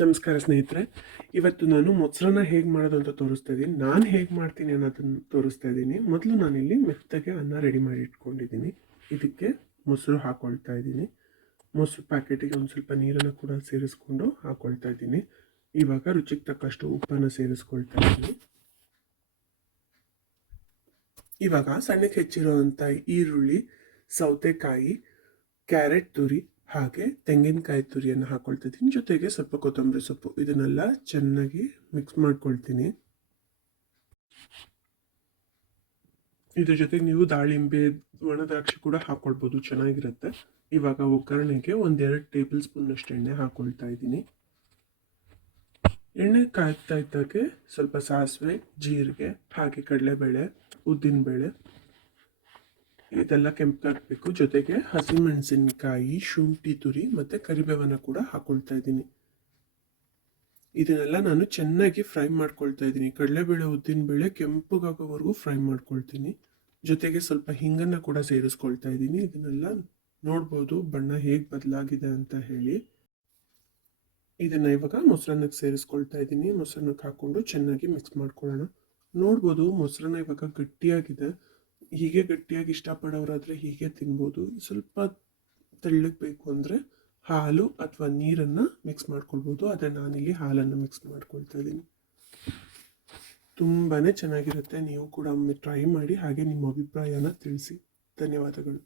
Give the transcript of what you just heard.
ನಮಸ್ಕಾರ ಸ್ನೇಹಿತರೆ. ಇವತ್ತು ನಾನು ಮೊಸರನ್ನ ಹೇಗೆ ಮಾಡೋದು ಅಂತ ತೋರಿಸ್ತಾ ಇದ್ದೀನಿ. ನಾನು ಹೇಗೆ ಮಾಡ್ತೀನಿ ಅನ್ನೋದನ್ನು ತೋರಿಸ್ತಾ ಇದ್ದೀನಿ. ಮೊದಲು ನಾನಿಲ್ಲಿ ಮೆತ್ತಗೆ ಅನ್ನ ರೆಡಿ ಮಾಡಿ ಇಟ್ಕೊಂಡಿದ್ದೀನಿ. ಇದಕ್ಕೆ ಮೊಸರು ಹಾಕ್ಕೊಳ್ತಾ ಇದ್ದೀನಿ. ಮೊಸರು ಪ್ಯಾಕೆಟಿಗೆ ಒಂದು ಸ್ವಲ್ಪ ನೀರನ್ನು ಕೂಡ ಸೇರಿಸ್ಕೊಂಡು ಹಾಕ್ಕೊಳ್ತಾ ಇದ್ದೀನಿ. ಇವಾಗ ರುಚಿಗೆ ತಕ್ಕಷ್ಟು ಉಪ್ಪನ್ನು ಸೇರಿಸ್ಕೊಳ್ತಾ ಇದ್ದೀನಿ. ಇವಾಗ ಸಣ್ಣಕ್ಕೆ ಹೆಚ್ಚಿರುವಂಥ ಈರುಳ್ಳಿ, ಸೌತೆಕಾಯಿ, ಕ್ಯಾರೆಟ್ ತುರಿ ಹಾಗೆ ತೆಂಗಿನಕಾಯಿ ತುರಿಯನ್ನು ಹಾಕೊಳ್ತಿದ್ದೀನಿ. ಜೊತೆಗೆ ಸ್ವಲ್ಪ ಕೊತ್ತಂಬರಿ ಸೊಪ್ಪು, ಇದನ್ನೆಲ್ಲ ಚೆನ್ನಾಗಿ ಮಿಕ್ಸ್ ಮಾಡ್ಕೊಳ್ತೀನಿ. ಇದ್ರ ಜೊತೆಗೆ ನೀವು ದಾಳಿಂಬೆ, ಒಣ ದ್ರಾಕ್ಷಿ ಕೂಡ ಹಾಕೊಳ್ಬೋದು, ಚೆನ್ನಾಗಿರುತ್ತೆ. ಇವಾಗ ಒಗ್ಗರಣೆಗೆ 1-2 ಟೇಬಲ್ ಸ್ಪೂನ್ ಅಷ್ಟು ಎಣ್ಣೆ ಹಾಕೊಳ್ತಾ ಇದ್ದೀನಿ. ಎಣ್ಣೆ ಕಾಯ್ತಾ ಇದ್ದಾಗೆ ಸ್ವಲ್ಪ ಸಾಸಿವೆ, ಜೀರಿಗೆ ಹಾಗೆ ಕಡಲೆಬೇಳೆ, ಉದ್ದಿನಬೇಳೆ ಇದೆಲ್ಲ ಕೆಂಪಾಗಬೇಕು. ಜೊತೆಗೆ ಹಸಿಮೆಣಸಿನಕಾಯಿ, ಶುಂಠಿ ತುರಿ ಮತ್ತು ಕರಿಬೇವನ್ನು ಕೂಡ ಹಾಕೊಳ್ತಾ ಇದ್ದೀನಿ. ಇದನ್ನೆಲ್ಲ ನಾನು ಚೆನ್ನಾಗಿ ಫ್ರೈ ಮಾಡ್ಕೊಳ್ತಾ ಇದ್ದೀನಿ. ಕಡಲೆಬೇಳೆ, ಉದ್ದಿನಬೇಳೆ ಕೆಂಪಗಾಗೋವರೆಗೂ ಫ್ರೈ ಮಾಡ್ಕೊಳ್ತೀನಿ. ಜೊತೆಗೆ ಸ್ವಲ್ಪ ಹಿಂಗನ್ನು ಕೂಡ ಸೇರಿಸ್ಕೊಳ್ತಾ ಇದ್ದೀನಿ. ಇದನ್ನೆಲ್ಲ ನೋಡ್ಬೋದು ಬಣ್ಣ ಹೇಗೆ ಬದಲಾಗಿದೆ ಅಂತ ಹೇಳಿ. ಇದನ್ನು ಇವಾಗ ಮೊಸರನ್ನಕ್ಕೆ ಸೇರಿಸ್ಕೊಳ್ತಾ ಇದ್ದೀನಿ. ಮೊಸರನ್ನಕ್ಕೆ ಹಾಕ್ಕೊಂಡು ಚೆನ್ನಾಗಿ ಮಿಕ್ಸ್ ಮಾಡ್ಕೊಳ್ಳೋಣ. ನೋಡ್ಬೋದು ಮೊಸರನ್ನ ಇವಾಗ ಗಟ್ಟಿಯಾಗಿದೆ. ಹೀಗೆ ಗಟ್ಟಿಯಾಗಿ ಇಷ್ಟಪಡೋರಾದರೆ ಹೀಗೆ ತಿನ್ಬೋದು. ಸ್ವಲ್ಪ ತೆಳ್ಳಗೆ ಬೇಕು ಅಂದರೆ ಹಾಲು ಅಥವಾ ನೀರನ್ನು ಮಿಕ್ಸ್ ಮಾಡ್ಕೊಳ್ಬೋದು. ಆದರೆ ನಾನಿಲ್ಲಿ ಹಾಲನ್ನು ಮಿಕ್ಸ್ ಮಾಡ್ಕೊಳ್ತಾ ಇದ್ದೀನಿ. ತುಂಬಾ ಚೆನ್ನಾಗಿರುತ್ತೆ. ನೀವು ಕೂಡ ಒಮ್ಮೆ ಟ್ರೈ ಮಾಡಿ, ಹಾಗೆ ನಿಮ್ಮ ಅಭಿಪ್ರಾಯನ ತಿಳಿಸಿ. ಧನ್ಯವಾದಗಳು.